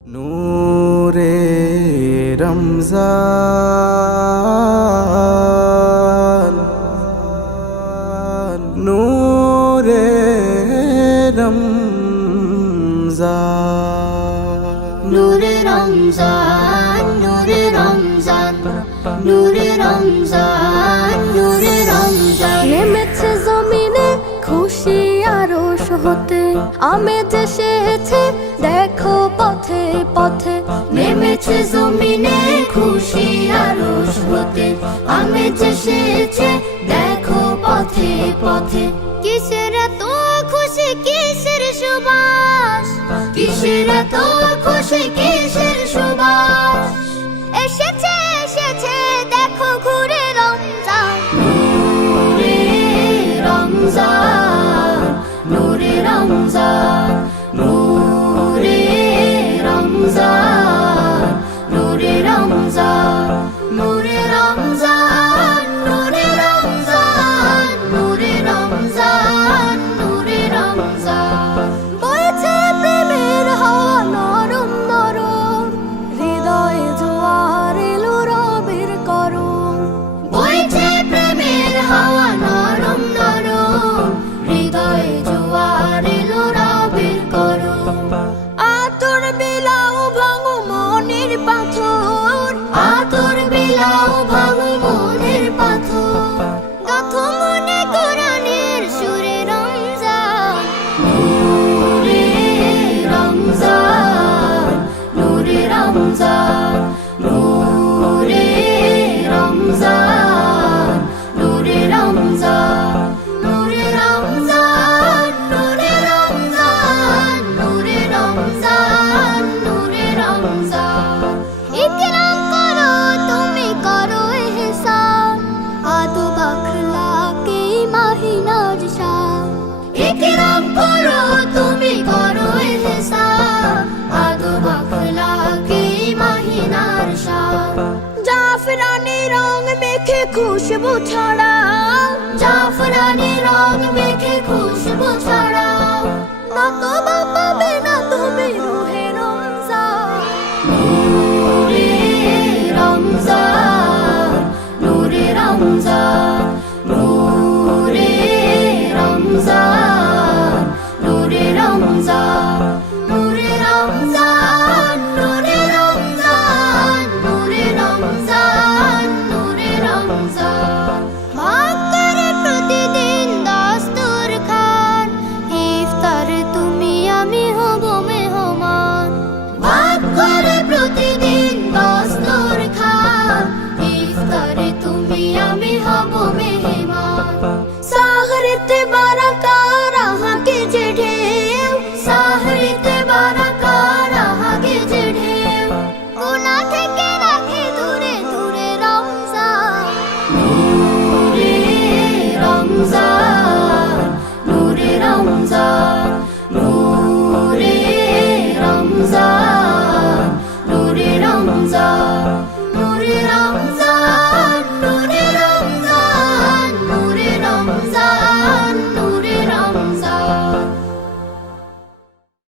নূরে রমজান নূরে রমজান নূরে রমজান নূরে রমজান নূরে রমজান নূরে রমজান নেমেছে জমিনে খুশি আরশ হতে আমেজ এসেছে দেখো পথে পথে নেমেছে জমিনে খুশি আরশ হতে আমেজ এসেছে দেখো পথে পথে কিসের এত খুশি কিসের সুবাস কিসের এত খুশি কিসের সুবাস এসেছে এসেছে দেখো ঘুরে রমজান নূরে রমজান নূরে রমজান নূরে রমজান নূরে রমজান নূরে রমজান নূরে রমজান নূরে রমজান নূরে রমজান বইছে প্রেমের হাওয়া নরম নরম হৃদয়ে জোয়ার এলো রবের করম বইছে প্রেমের হাওয়া নরম নরম হৃদয়ে জোয়ার এলো রবের করম আতর বিলাও ভাঙো মনের পাথর আতর বিলাও ভাঙো মনের পাথর গাথো মনে কোরআনের সুরে রমজান নূরে রমজান নূরে রমজান নূরে রমজান নূরে রমজান নূরে রমজান নূরে রমজান নূরে রমজান নূরে রমজান ইকরাম করো তুমি করো ইহসান আদব আখলাকে মাহিনার শান ইকরাম করো তুমি করো ইহসান আদব আখলাকে মাহিনার শান জাফরানি রং মেখে খুশবু ছড়াও জাফরানি রং মেখে খুশবু ছড়াও না তো পাবে না তুমি রুহে রমজান নূরে রমজান নূরে রমজান নূরে রমজান নূরে রমজান নূরে রমজান নূরে রমজান নূরে রমজান নূরে রমজান ভাগ করে প্রতিদিন দস্তর খান ইফতারে তুমি আমি হব মেহমান ভাগ করে প্রতিদিন দস্তর খান ইফতারে তুমি আমি হব মেহমান সাহরিতে বারাকার আহাকে যে ঢেউ সাহরিতে বারাকার আহাকে যে ঢেউ গুনাহ থেকে রাখে দূরে দূরে রমজান নূরে রমজান নূরে রমজান নূরে রমজান নূরে রমজান